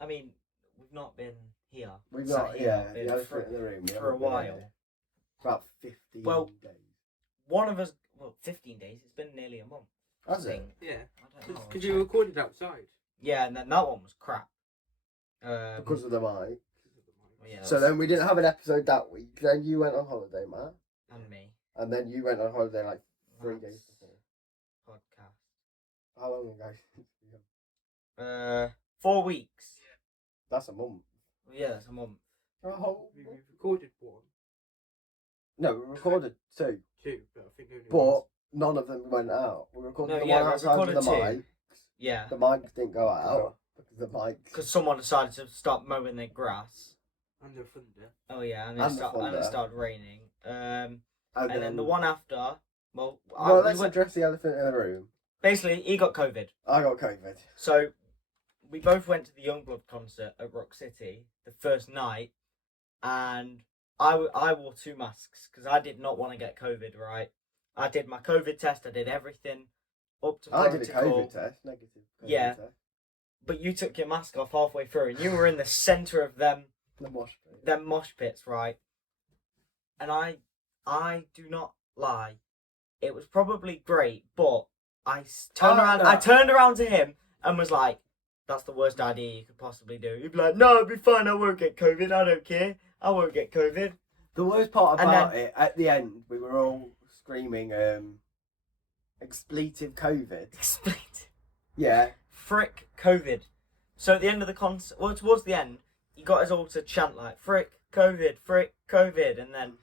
I mean, we've not been here. We've sat not, here, yeah, been the for, elephant in the room. We for a haven't been while. here. About 15 Well, days. One of us, 15 days. It's been nearly a month. Has I it? think. Yeah. I don't know. Because you recorded outside. Yeah, and then that one was crap. Because of the mic. Yeah, So then we didn't have an episode that week. Then you went on holiday, Matt. And me. And then you went on holiday like 3 Matt's days before. Podcast. How long ago? 4 weeks. That's a month. Yeah, it's a month. Oh. We've recorded one. No, we recorded 2. 2, but I think only But one. none of them went out. We recorded No, the yeah, one we outside with the recorded 2. mic. Yeah. The mic didn't go out. Because the mic. Because someone decided to start mowing their grass. And the thunder. Oh yeah, and And it started raining. And then the one after, let's address the elephant in the room. basically he got COVID. I got COVID. So we both went to the YUNGBLUD concert at Rock City the first night, and I wore 2 masks because I did not want to get COVID. Right, I did my COVID test. I did everything up to protocol. I did a COVID test, negative COVID Yeah. test. But you took your mask off halfway through, and you were in the centre of them mosh pits, right? And I do not lie, it was probably great, but I turned around to him and was like, "That's the worst idea you could possibly do." He'd be like, "No, it'll be fine. I won't get COVID. I don't care. I won't get COVID." The worst part about it, at the end, we were all screaming, expletive COVID. Expletive. Yeah. Frick COVID. So at the end of the concert, well, towards the end, he got us all to chant like, "Frick COVID," and then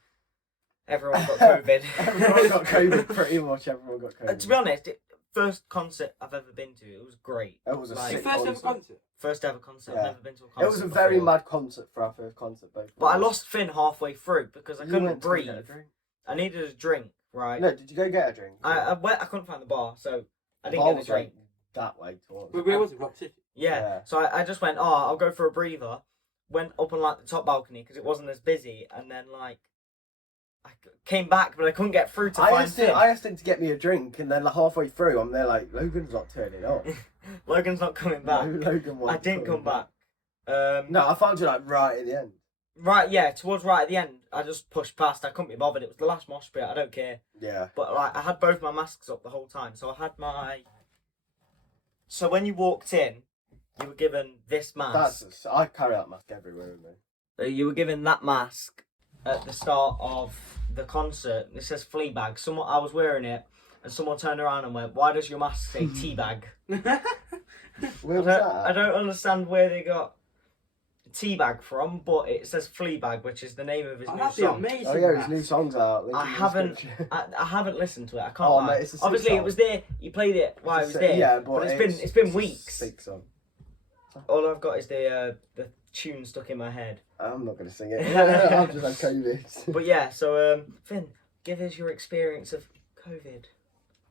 everyone got COVID. Everyone got COVID, pretty much everyone got COVID. To be honest, first concert I've ever been to, it was great. It was a Like, sick First ever concert. concert. First ever concert, Yeah. I've never been to a concert It was a very before. mad concert for our first concert, both. But I lost Finn halfway through because I You couldn't went to go breathe. get a drink? I needed a drink, right? No, did you go get a drink? I couldn't find the bar, so I didn't Bar get a was, drink. like, that way towards. But where was it? Rock City. Yeah. So I just went, I'll go for a breather. Went up on like the top balcony because it wasn't as busy, and then like I came back, but I couldn't get through to find Finn. I asked him to get me a drink, and then like, halfway through, I'm there like, Logan's not turning up. Logan's not coming back. No, Logan wasn't I didn't come coming back. No, I found you like right at the end. Right, yeah, towards right at the end, I just pushed past. I couldn't be bothered. It was the last mosh pit. I don't care. Yeah. But like, I had both my masks up the whole time, so I had my. So when you walked in, you were given this mask. I carry that mask everywhere with me. You were given that mask at the start of the concert. It says Fleabag. I was wearing it, and someone turned around and went, "Why does your mask say teabag?" Where was that? I don't understand where they got teabag from, but it says Fleabag, which is the name of his new That'd be song. amazing. Oh yeah, his new song's out. Link I in the haven't, description. I haven't listened to it. I can't Oh, lie. mate, it's a sick Obviously, song. it was there. You played it while I was there. Yeah, but it's been a weeks. sick song. All I've got is the tune stuck in my head. I'm not gonna sing it. I've just had COVID. But yeah, so Finn, give us your experience of COVID.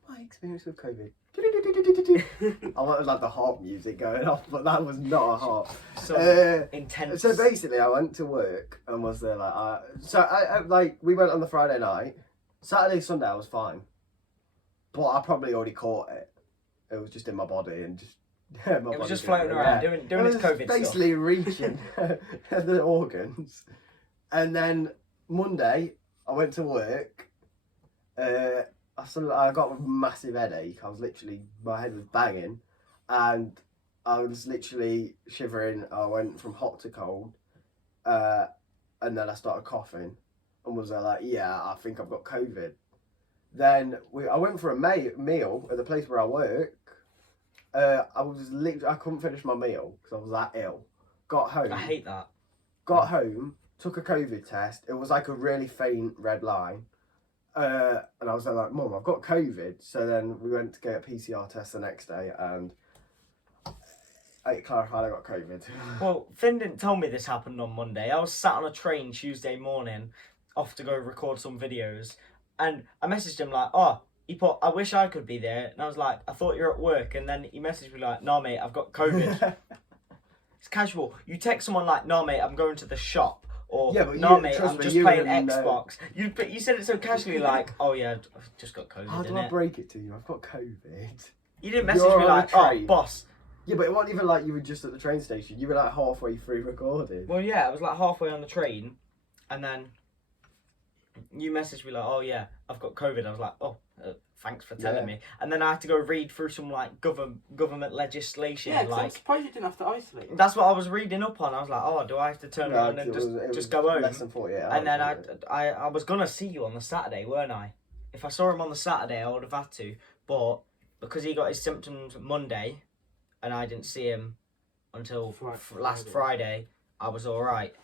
My experience with COVID. I wanted like the harp music going off, but that was not a harp. So intense. So basically, I went to work and was there like, I like we went on the Friday night. Saturday, Sunday, I was fine, but I probably already caught it. It was just in my body and just. Yeah, it was just floating around doing its COVID stuff. Basically reaching the organs, and then Monday I went to work. I got a massive headache. My head was banging, and I was literally shivering. I went from hot to cold, and then I started coughing, and was like, "Yeah, I think I've got COVID." Then I went for a meal at the place where I work. I couldn't finish my meal because I was that ill. Got home. I hate that. Got home, took a COVID test. It was like a really faint red line. And I was like, "Mum, I've got COVID." So then we went to get a PCR test the next day, and it clarified I got COVID. Well, Finn didn't tell me this happened on Monday. I was sat on a train Tuesday morning, off to go record some videos, and I messaged him like, he put, "I wish I could be there," and I was like, "I thought you're at work," and then he messaged me like, "Nah, mate, I've got COVID." It's casual. You text someone like, "Nah, mate, I'm going to the shop," or Yeah, but "Nah, mate, I'm me, just you playing wouldn't Xbox." You said it so casually, like, "Oh yeah, I've just got COVID." How do I break it to you? I've got COVID. You didn't message You're me on a like, "Oh, train. boss, Yeah, but it wasn't even like you were just at the train station. You were like halfway through recording. Well, yeah, I was like halfway on the train, and then you messaged me like, "Oh yeah, I've got COVID." I was like, "Oh, thanks for telling me." And then I had to go read through some like government legislation. Yeah, 'cause I'm like surprised you didn't have to isolate. that's what I was reading up on. I was like, "Oh, do I have to turn around and just go home?" Less than 48 hours. And then I was gonna see you on the Saturday, weren't I? If I saw him on the Saturday, I would have had to, but because he got his symptoms Monday, and I didn't see him until last Friday, I was all right.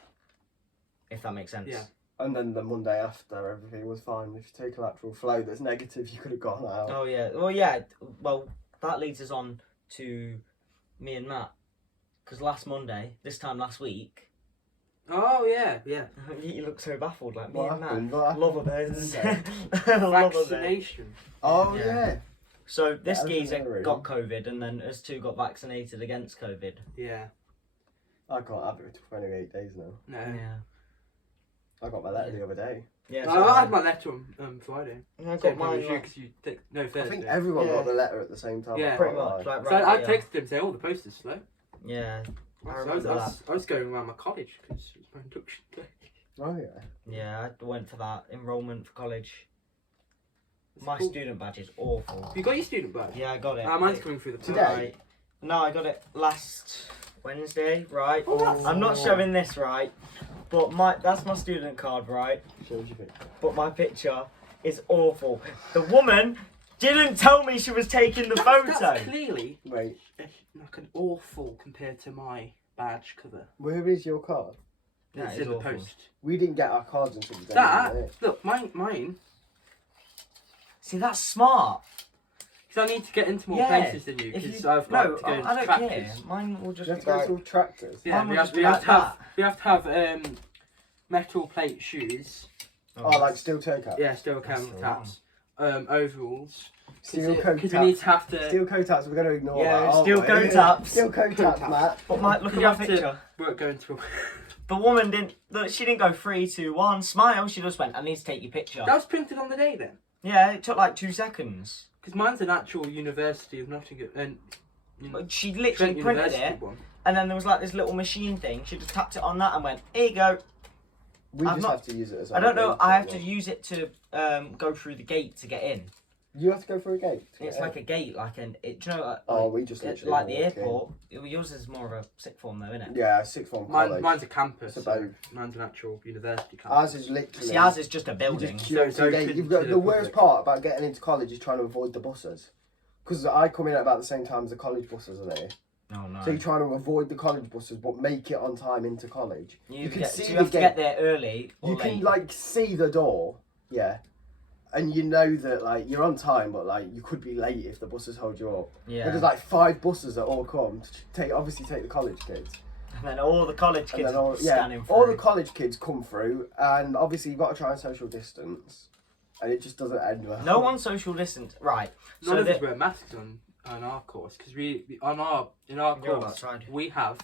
If that makes sense. Yeah. And then the Monday after, everything was fine. If you take a lateral flow that's negative, you could have gone out. Oh yeah. Well, yeah. Well, that leads us on to me and Matt, because last Monday, this time last week. Oh yeah, yeah. You look so baffled, like me What and happened? Matt. Lovabirds. Vaccination. Oh Yeah. yeah. So this That was geezer another reason. got COVID, and then us two got vaccinated against COVID. Yeah. I can't have it for 28 days now. No. Yeah. I got my letter the other day. Yeah. I had my letter on Friday. I Same got time mine. as you, 'cause you take I Thursday. think everyone Yeah. got the letter at the same time. Yeah. I Pretty can't much. lie. Like, So I right, texted him saying, "Oh, the post is slow." Yeah. I I remember that. was going around my college because it was my induction day. Oh yeah. Yeah, I went for that enrollment for college. It's My cool. student badge is awful. You got your student badge? Yeah, I got it. Mine's coming through the post. Today? Right. No, I got it last Wednesday, right? Oh, that's- I'm not showing this, right? But that's my student card, right? Shows you picture. But my picture is awful. The woman didn't tell me she was taking the photo. That's clearly Wait, like an awful compared to my badge cover. where is your card? That It's is in the awful. post. We didn't get our cards until the day. That look, mine. See, that's smart. Because I need to get into more Yeah, places than you. If Because you, I've got no, to go into I don't practice. care. Mine will just You have be to go like, to all tractors. Yeah, Mine we would have, just we be have like to have that. we have to have metal plate shoes. Oh, like steel toe caps. Yeah, steel That's cam the caps. Overalls. Steel coat Because taps. we need to have to Steel coat taps. We're going to ignore Yeah, that. aren't steel we? coat taps. Steel coat taps, Matt. But look at You my have to- picture. work going to. The woman didn't. Look, she didn't go 3, 2, 1. Smile. She just went. I need to take your picture. That was printed on the day then. Yeah, it took like 2 seconds. Because mine's an actual University of Nottingham and But she Trent literally printed University it, one. and then there was like this little machine thing. She just tapped it on that and went, "Here you go." We I've just not- have to use it as I don't know. our I have gate, to use it to go through the gate to get in. You have to go through a gate. to It's get like in. a gate, like an. Do you know? Oh, we just literally like the walk in. airport. Yours is more of a sixth form though, isn't it? Yeah, sixth form college. Mine's a campus. It's about- so mine's an actual university campus. Ours is literally. See, ours is just a You building. just queue up to So the gate. open You've got to the the worst public. part about getting into college is trying to avoid the buses. Because I come in at about the same time as the college buses are there. Oh no. So you're trying to avoid the college buses but make it on time into college. You can get, see so you the have to gate. get there early or You late. can like see the door, yeah. And you know that like you're on time but like you could be late if the buses hold you up. Yeah. There's like 5 buses that all come to obviously take the college kids. And then all the college And kids then all, are scanning through. all the college kids come through and obviously you've got to try and social distance. And it just doesn't end well. No one social distance. Right. None So of us the, wear masks on our course because in our You're course outside. we have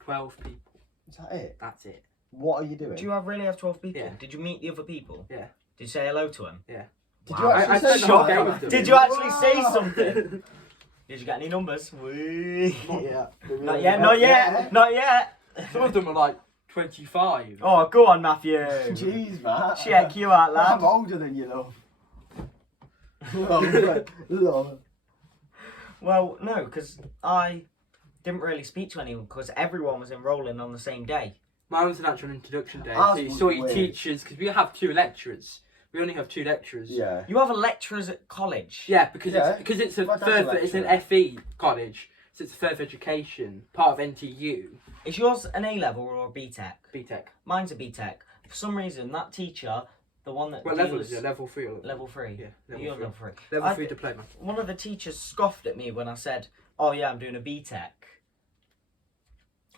12 people. Is that it? That's it. What are you doing? do you really have 12 people? Yeah. Did you meet the other people? Yeah. Did you say hello to them? Yeah. Did Wow. you actually I say spent the whole that? day with them. Did you actually say Wow. something? Did you get any numbers? Wee. Not yet. Not yet, not yet, not yet. Some of them are like 25. Oh, go on, Matthew. Jeez, Matt. Check you out, lad. I'm older than you, love. Love. Well, no, because I didn't really speak to anyone because everyone was enrolling on the same day. Mine was an actual introduction day. Ours So you was saw your weird. teachers because we have 2 lecturers. We only have 2 lecturers. Yeah. You have a lecturers at college. Yeah, because Yeah. it's a My dad's a further it's an lecturer. FE college, so it's a further education part of NTU Is yours an A level or a B Tech? BTEC. Mine's a B Tech. For some reason, that teacher, the one that What level deals- is it? Level 3 or Level 3. Yeah, level You're 3. level 3. Level I 3 thi- diploma. One of the teachers scoffed at me when I said, "Oh yeah, I'm doing a B Tech."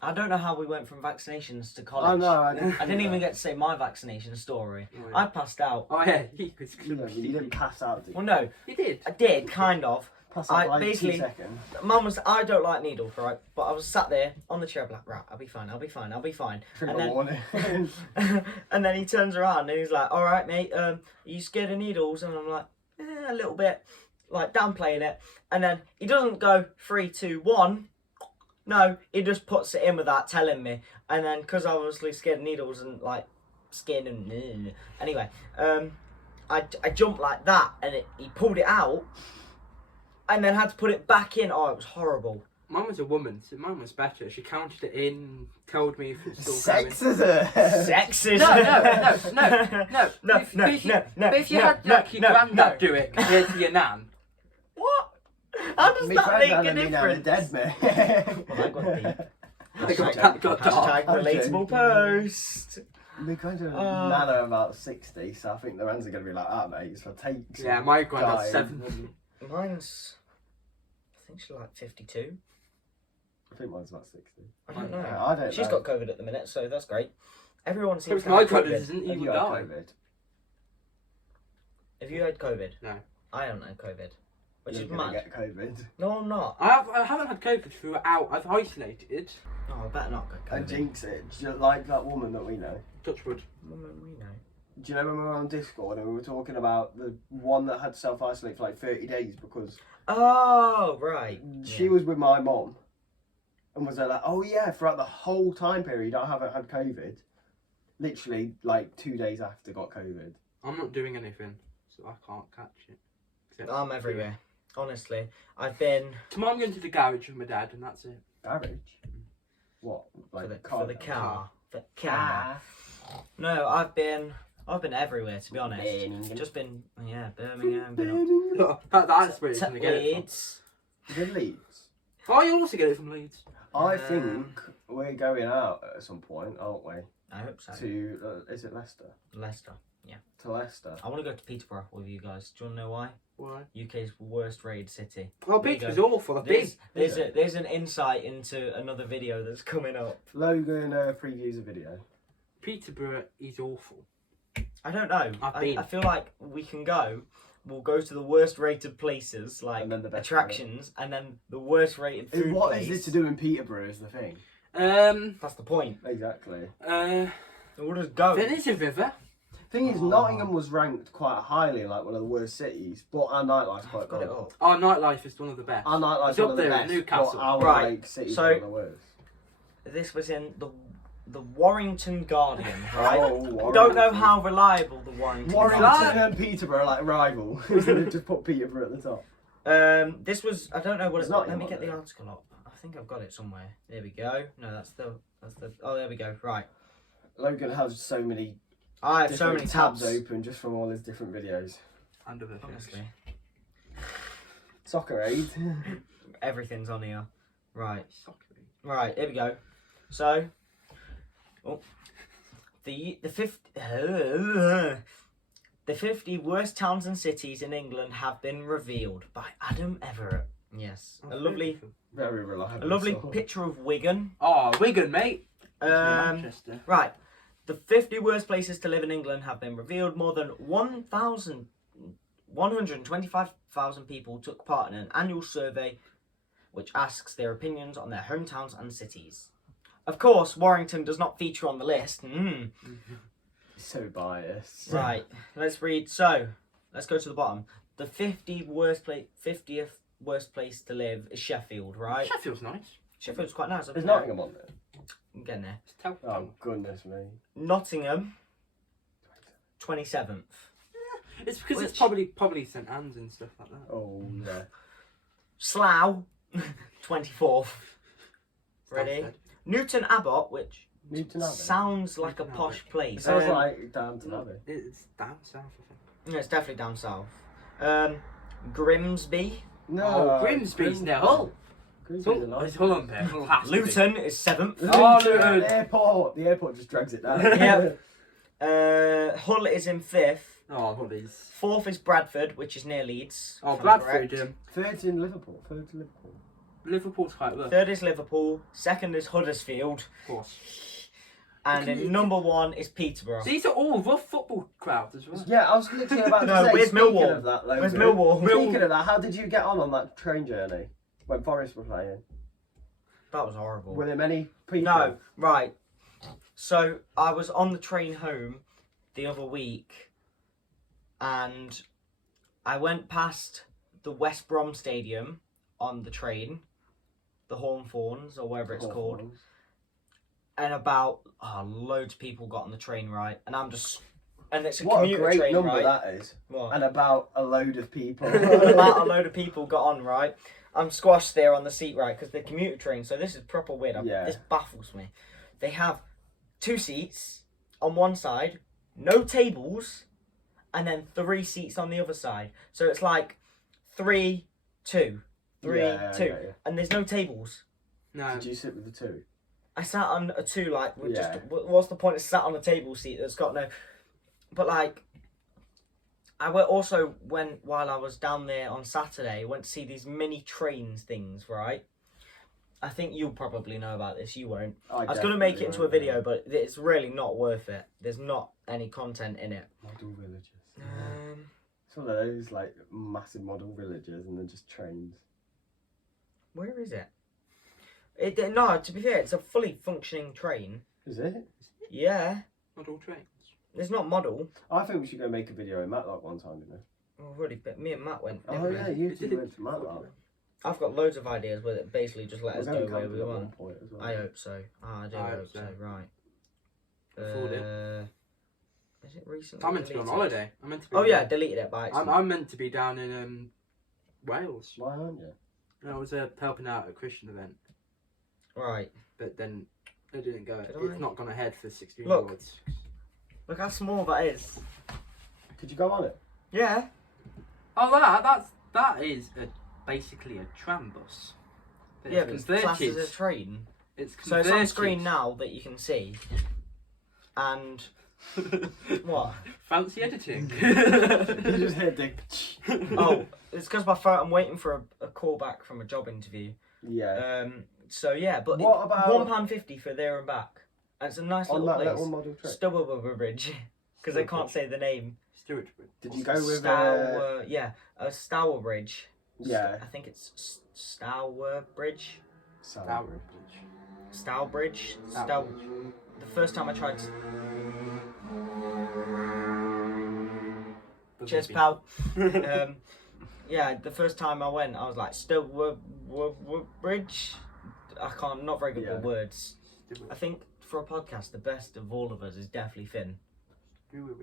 I don't know how we went from vaccinations to college. I know. I didn't even get to say my vaccination story. Oh, yeah. I passed out. Oh yeah, you was You didn't pass out, did you? Well, no, You did. I did kind of. Pass I out like basically- 2 seconds. Mum was. I don't like needles, right? But I was sat there on the chair, like, right, I'll be fine. I'll be fine. I'll be fine. Trigger then- warning. And then he turns around and he's like, "All right, mate. Are you scared of needles?" And I'm like, "A little bit." like downplaying it, and then he doesn't go 3, 2, 1. No, he just puts it in without telling me, and then because I was obviously scared of needles and like skin and anyway, I jumped like that, and he pulled it out, and then had to put it back in. Oh, it was horrible. Mine was a woman, so mine was better. She counted it in, told me if it's still Sexism. Sexist. No. But if you had like your granddad do it compared to your nan. What? How does Me that make a granddad and me nan are difference? dead, mate. Well, that got deep. That got dark. Hashtag relatable post. My granddad and nan are about 60, so I think their hands are going to be like that, mate. So take Yeah, my granddad's guy. 7. Mine's, I think she's like 52. I think mine's about 60. I don't know. I don't She's know. got COVID at the minute, so that's great. Everyone seems to My have granddad COVID. doesn't Have even you had die. COVID? Have you had COVID? No. I haven't had COVID, which You're is gonna mad. get COVID. No, I'm not. I haven't had COVID throughout. I've isolated. No, I better not get I COVID. jinx it. Just like that woman that we know. Touchwood. Woman, we know. Do you know when we were on Discord and we were talking about the one that had to self-isolate for like 30 days because Oh, right. she was with my mom and was like, oh yeah, throughout the whole time period I haven't had COVID. Literally like 2 days after got COVID. I'm not doing anything, so I can't catch it. Except I'm everywhere. Honestly, I've been tomorrow I'm going to the garage with my dad, and that's it. Garage? What? Like for the garage? car. For the car. No, I've been everywhere, to be honest. Birmingham. Just been, Birmingham. Been up That's where it's to going to get it from. Leeds. The Leeds. Oh, you also get it from Leeds. I think we're going out at some point, aren't we? I hope so. To, is it Leicester? Leicester. Yeah. To Leicester. I want to go to Peterborough with you guys. Do you want to know why? Why? UK's worst rated city. Oh, There you Peter's go. awful. I've been. There's an insight into another video that's coming up. Logan previews a video. Peterborough is awful. I don't know. I've been. I feel like we can go. We'll go to the worst rated places, like And then the best attractions, and then the worst rated food What place. is it to do in Peterborough is the thing. That's the point. Exactly. We'll just go. There is a river. Thing is, Nottingham was ranked quite highly, like one of the worst cities, but our nightlife's quite I've got it good. up. Our nightlife is one of the best. Our nightlife's It's up one of the there in best, Newcastle. but our Right, like, city's so- one of the worst. This was in the Warrington Guardian, right? Oh, I don't know how reliable the Warrington Warrington Guardian. and Peterborough are like rival. They've just put Peterborough at the top. This was, I don't know what It's it's not Let me in get one the there. article up. I think I've got it somewhere. There we go. No, that's the. Oh, there we go. Right. Logan has so many I have so different many tabs tabs. open just from all his different videos. And other things. Honestly, Soccer aid. everything's on here. Right. Soccer. Right. Here we go. So, the 50 worst towns and cities in England have been revealed by Adam Everett. Yes, Oh, a lovely, beautiful. Very reliable. a lovely source. picture of Wigan. Oh, Wigan, mate. Um, right. The 50 worst places to live in England have been revealed. More than 125,000 people took part in an annual survey which asks their opinions on their hometowns and cities. Of course, Warrington does not feature on the list. So biased. Right, let's read. So, let's go to the bottom. The 50th worst place to live is Sheffield, right? Sheffield's nice. Sheffield's quite nice. Is Nottingham on there? I'm getting there. It's Telford. Oh, goodness me. Nottingham, 27th. It's because Which- it's probably St Anne's and stuff like that. Oh, yeah. Slough, 24th. Ready? Stansted. Newton Abbot, which Newton Abbey. sounds like a Newton posh It place. sounds like Downton Abbey. It's down south, I think. Yeah, it's definitely down south. Grimsby. No. Oh, Grimsby's near Hull. Grimsby's a nice It's Hull on there. Hull has to be. Luton is 7th. Oh, Luton, Luton. Airport. The airport just drags it down. Yep. Hull is in 5th. Oh, Hull is. 4th is Bradford, which is near Leeds. Oh, if I'm Bradford. correct. Third in Liverpool. Liverpool's quite low. 3rd is Liverpool. 2nd is Huddersfield. Of course. And then number 1 is Peterborough. These are all rough football crowds as well. Yeah, I was literally about to No, say, where's speaking Millwall? of that, Logan, Where's Millwall? Speaking of that, how did you get on that train journey when Forest were playing? That was horrible. Were there many people? No, right. So I was on the train home the other week, and I went past the West Brom Stadium on the train, the Hawthorns or whatever it's called, and about loads of people got on the train, right? And I'm just, and it's a What a commuter great train, number right? that is. What? And about a load of people. About a load of people got on, right? I'm squashed there on the seat, right? Because the commuter train. So this is proper weird. Yeah. This baffles me. They have 2 seats on one side, no tables, and then 3 seats on the other side. So it's like 3, 2, 3, 2, Yeah. and there's no tables. No. Did you sit with the 2? I sat on a 2, like, Yeah. just what's the point of sat on a table seat that's got no, but like, I went also while I was down there on Saturday, went to see these mini trains things, right? I think you'll probably know about this. You won't. I was going to make it into a video, but it's really not worth it. There's not any content in it. Model villages. It's one of those like massive model villages, and they're just trains. Where is it? No, to be fair, it's a fully functioning train. Is it? Yeah. Model trains. It's not model. I think we should go make a video in Matlock one time, you know. I've already, but me and Matt went. Oh didn't we? yeah, you Did two it- went to Matlock. I've got loads of ideas with it. Basically, just let us We're go going where camping we at one want. point as well. I hope so. I do I hope hope so. so. Right. Afford it. Is it recently? I'm meant to be on deleted? holiday. I'm meant to be. Oh yeah, deleted it by I'm, accident. I'm meant to be down in Wales. Why aren't you? And I was helping out at a Christian event, Right. but then it didn't go. Did It's I? not gone ahead for 16 Look. year-olds. Look how small that is. Could you go on it? Yeah. Oh, that is basically a tram bus. But Yeah, it's but it's classed as a converted. train. It's So it's converted. on screen now that you can see. And what? Fancy editing. You just hear the. Oh, it's because my phone. I'm waiting for a call back from a job interview. Yeah. So yeah, but What about- £1.50 for there and back, and it's a nice On little that place. little model train. Stubberwell Bridge, because I can't say the name. Stewart. Did you go with a Stour Bridge. Yeah. I think it's Stour Bridge. Stowbridge. Stour Bridge. Stour. The first time I tried to... Cheers, pal. Yeah, the first time I went, I was like, Stour Bridge. I'm not very good with words. I think for a podcast, the best of all of us is definitely Finn.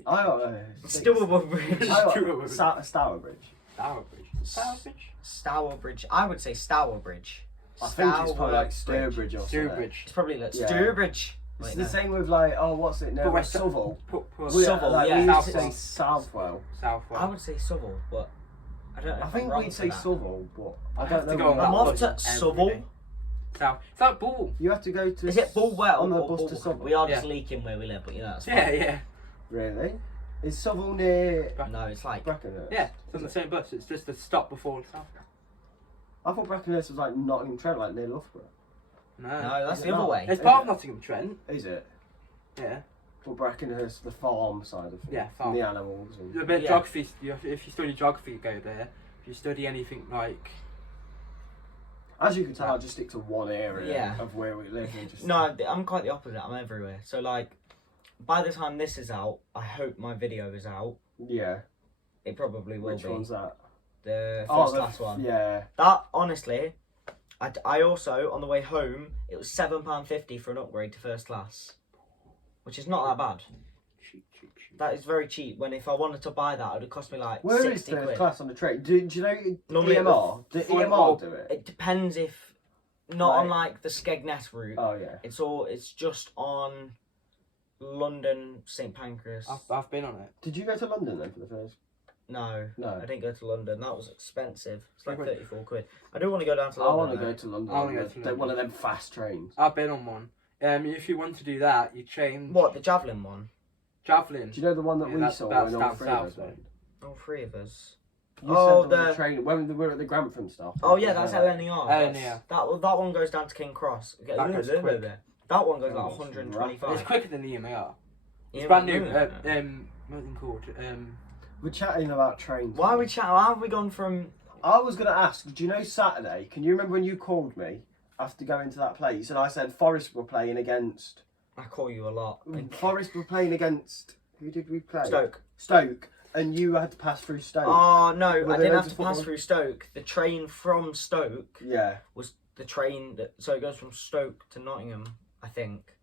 I got Stour Bridge. Stourbridge. Stowbridge. Stour Bridge. I would say Stour Bridge. I think it's probably like Stour Sturbridge or something. Stewbridge. It's probably like Yeah. Stour Bridge. It's Wait, the no. same with like, what's it now? West- Southall. Southall, like, yeah. we used to Southwell. say Southwell. Southwell. I would say Southall, but I don't know. I if think I'm wrong we'd for say that. Southall, but I I have don't to know. go on what that I'm that off bus to every Southall. day. South. It's like Ball. You have to go to. Is it Bulwell on the or bus to Bull? Southall? We are just Yeah. leaking where we live, but you know that's Yeah, fine. yeah. Really? Is Southall near No, it's like Brackenhurst? Yeah, it's on the same bus. It's just a stop before South. I thought Brackenhurst was like Nottingham Trent, like near Loughborough. No. no, that's Is the it other not? way. It's Is part of it? Nottingham Trent. Is it? Yeah. But Brackenhurst, the farm side of things. Yeah, farm. And the animals. And... A bit of Yeah. geography. If you study geography, you go there. If you study anything like. As you can tell, I just stick to one area Yeah. of where we live. And just... No, I'm quite the opposite. I'm everywhere. So like, by the time this is out, I hope my video is out. Yeah. It probably will Which be. one's that? The Oh, first class one. Yeah. That honestly, I also on the way home it was £7.50 for an upgrade to first class, which is not that bad. Cheap. That is very cheap. When if I wanted to buy that, it would have cost me like Where is 60 first quid. class on the train? Do you know Normally EMR? Do front EMR or- do it? It depends if not on Right. like the Skegness route. Oh yeah. It's just on London St Pancras. I've been on it. Did you go to London then for the first? No, No. I didn't go to London. That was expensive. It's like You went- 34 quid. I do want to go down to I London. want to though. go to London. I wanna go on to the- London. One of them fast trains. I've been on one. If you want to do that, you change. What, the Javelin one? Javelin. Do you know the one that Yeah, we that's saw about when all down three of us south, went? All three of us. You Oh, said there was the- a train when we were at the Grantham stop. Oh yeah, that's LNER. LNER. That one goes down to King Cross. That goes quick. That one goes That like was 125. It's quicker than the EMAR. It's Yeah, brand new. no. What's it called? We're chatting about trains. Why are we chatting? How have we gone from? I was going to ask, do you know Saturday? Can you remember when you called me after going to that place and I said Forest were playing against... I call you a lot. Forest were playing against... Who did we play? Stoke. Stoke. and you had to pass through Stoke. Oh no, Were I there didn't have loads to of pass football? through Stoke. The train from Stoke Yeah. was the train that, so it goes from Stoke to Nottingham, I think.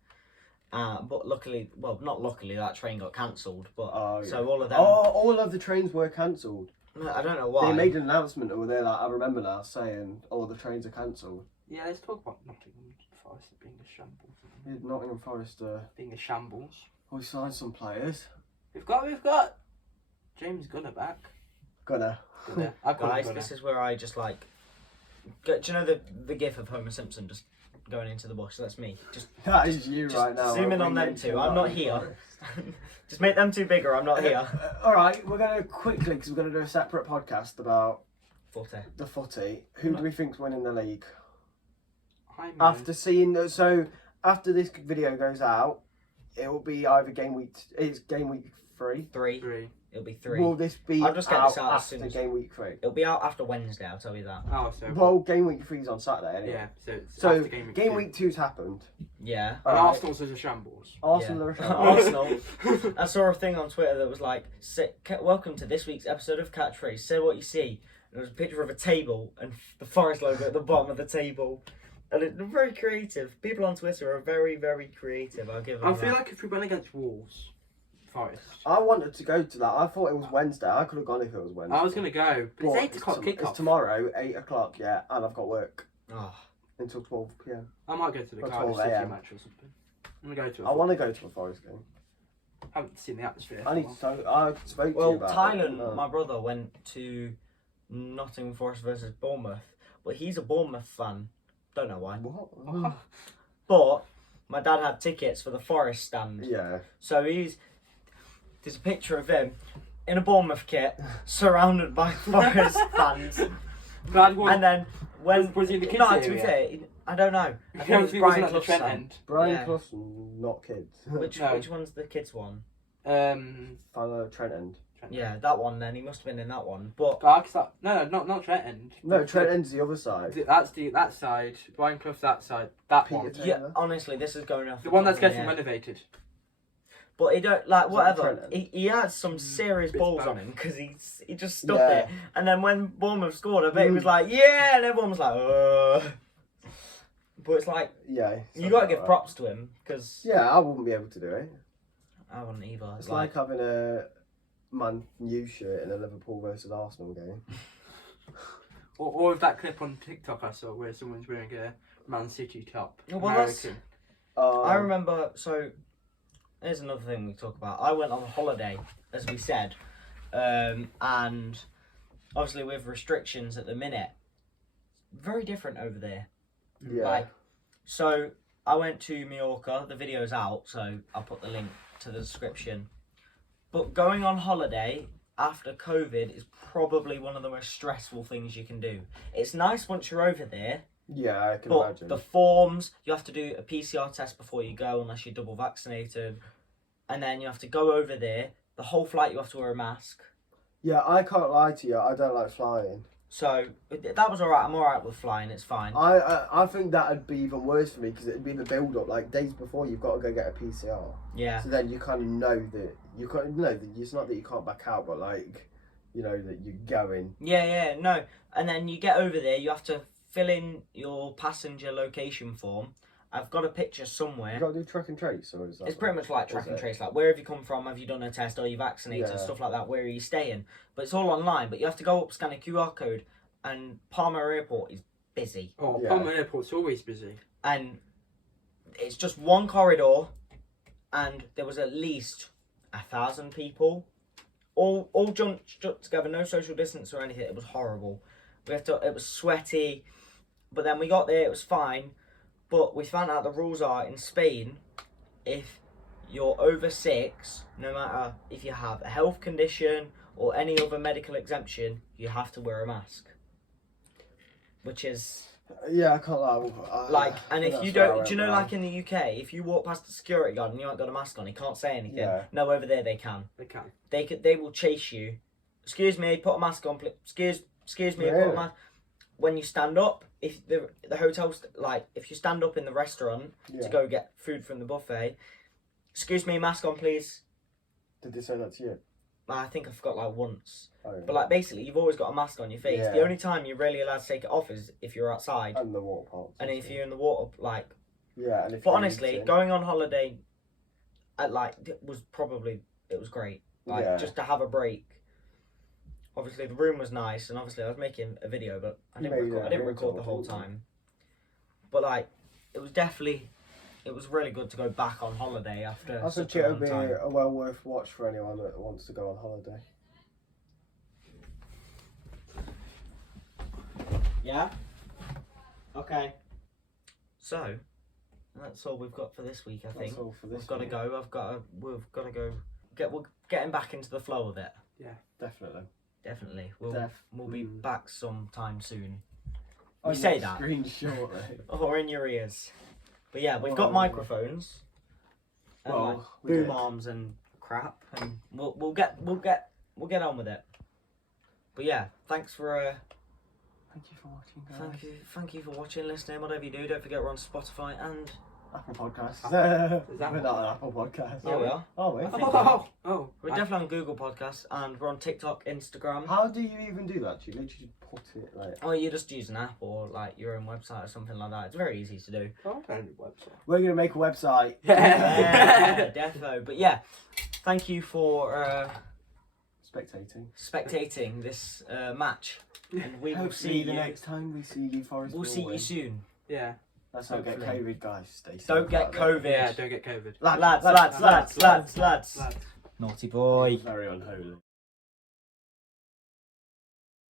But luckily, well, not luckily, that train got cancelled. But so all of them. Oh, all of the trains were cancelled. I don't know why. They made an announcement over there. Like, I remember now saying, "All the trains are cancelled." Yeah, let's talk about Nottingham Forest being a shambles. Yeah, Nottingham Forest. Being a shambles. We signed some players. We've got James Gunner back. Gunner. Gunner. I call him Guys, Gunner. this is where I just like. Do you know the gif of Homer Simpson just going into the bush? That's me. Just That is you just right now. zoom in We're on them bringing two. to I'm not Nottingham here. Forest. Just make them two bigger. I'm not here. All right, we're gonna quickly because we're gonna do a separate podcast about Forte. the footy. Who do we think's winning the league? After After this video goes out, it will be either game week. It's game week 3. Three. It'll be 3. Will this be I'll just get this out as after soon as- game week 3? It'll be out after Wednesday. I'll tell you that. Oh, so Well, game week 3 is on Saturday. Anyway. yeah. So it's So after game week 2's happened. Yeah. And Alright. Arsenal's is a shambles. Arsenal Yeah. are a shambles. Arsenal. I saw a thing on Twitter that was like, "Welcome to this week's episode of Catchphrase. Say what you see." And there was a picture of a table and the Forest logo at the bottom of the table. And it's very creative. People on Twitter are very, very creative. I'll give them I that. feel like if we went against Wolves, Forest. I wanted to go to that. I thought it was Wednesday. I could have gone if it was Wednesday. I was gonna go, but it's But 8 o'clock It's kickoff. tomorrow, 8 o'clock, yeah, and I've got work Oh, until 12 p.m. I might go to the Or Cardiff 12 City AM. match or something. I'm gonna go to. I want to go to a Forest game. I haven't seen the atmosphere. I need to. I spoke to you well, about Tylen, it. my brother, went to Nottingham Forest versus Bournemouth, but he's a Bournemouth fan. Don't know why. What? But my dad had tickets for the Forest stand. Yeah. So there's a picture of him in a Bournemouth kit, surrounded by Forest fans. Glad was, And then when was he in the kids no, to area? be fair, I don't know. I I think it was he Brian wasn't at the Clough's Trent son. end. Brian Yeah. Clough, not kids. Which No. which one's the kids one? Final Trent End. Trent Yeah, that one. Then he must have been in that one. But No, not Trent end. No, Trent End's the other side. That's that side. Brian Clough's that side. That Peter one. Taylor. yeah, honestly, this is going off The one that's top of getting my head. renovated. But he don't like Is that whatever. Trent? He had some serious Bits balls back. on him because he just stood Yeah. there. And then when Bournemouth scored, I bet he was like, yeah, and everyone was like, But it's like Yeah. you got to give something like props to him because that. Yeah, I wouldn't be able to do it. I wouldn't either. It's like having a Man U shirt in a Liverpool versus Arsenal game. Or that clip on TikTok I saw where someone's wearing a Man City top. Well, that's- American. I remember. So here's another thing we talk about. I went on holiday, as we said, and obviously with restrictions at the minute, very different over there. Yeah. Like, so I went to Mallorca. The video's out, so I'll put the link to the description. But going on holiday after COVID is probably one of the most stressful things you can do. It's nice once you're over there, Yeah, I can but imagine. the forms, you have to do a PCR test before you go unless you're double vaccinated. And then you have to go over there. The whole flight you have to wear a mask. Yeah, I can't lie to you. I don't like flying. So that was alright. I'm alright with flying. It's fine. I think that'd be even worse for me because it'd be the build up. Like days before, you've got to go get a PCR. Yeah. So then you kind of know that you can't. No, it's not that you can't back out, but like, you know that you're going. Yeah, no. And then you get over there, you have to fill in your passenger location form. I've got a picture somewhere. You got to do track and trace, or is that? It's pretty much like track Is and it? trace. Like, where have you come from? Have you done a test? Are you vaccinated? Yeah. Stuff like that. Where are you staying? But it's all online. But you have to go up, scan a QR code. And Palma Airport is busy. Oh, Yeah. Palma Airport's always busy. And it's just one corridor. And there was at least 1,000 people. All jumped together. No social distance or anything. It was horrible. It was sweaty. But then we got there. It was fine. But we found out the rules are in Spain, if you're over 6, no matter if you have a health condition or any other medical exemption, you have to wear a mask. Which is Yeah, I can't lie. like, and if that's you where I don't, went do you know, wrong. like in the UK, if you walk past the security guard and you haven't got a mask on, he can't say anything. Yeah. No, over there they can. They can. They will chase you. Excuse me, put a mask on, please. Excuse me, put Really? a mask. When you stand up, if the hotel's like, if you stand up in the restaurant Yeah. to go get food from the buffet, excuse me, mask on, please. Did they say that to you? I think I forgot like once. Oh, yeah. But like basically, you've always got a mask on your face. Yeah. The only time you're really allowed to take it off is if you're outside, And the water parks. and if you're in the water, like. Yeah, and if But you're honestly, eating- going on holiday, it was great. Like Yeah. just to have a break. Obviously, the room was nice, and obviously I was making a video, but I didn't record the whole time. But like, it was really good to go back on holiday after I such think a it would long be time. a well worth watch for anyone that wants to go on holiday. Yeah. Okay. So, that's all we've got for this week. I think That's all for this we've got to week. go. We've got to go. We're getting back into the flow of it. Definitely. Definitely. We'll be Mm. back sometime soon. On You say your that. Screen shortly. Or in your ears. But yeah, we've got Oh. microphones. And Well, like we boom did. arms and crap, and we'll get on with it. But yeah, thanks for Thank you for watching, guys. thank you for watching, listening, whatever you do. Don't forget we're on Spotify and Apple Podcasts. Is that We're not on Apple Podcasts. yeah, we are. Are we? I think we're definitely on Google Podcasts, and we're on TikTok, Instagram. How do you even do that? Do you literally put it like... Or you just use an app or like your own website or something like that. It's very easy to do. website. We're going to make a website. Yeah, defo. But yeah, thank you for spectating this match. And we will Hopefully see the you. next time we see you, Forest. We'll see you soon. Yeah. Let's not get Hopefully. COVID, guys. Stay safe. Don't get out there. COVID. Yeah, don't get COVID. Lads. Naughty boy. Very unholy.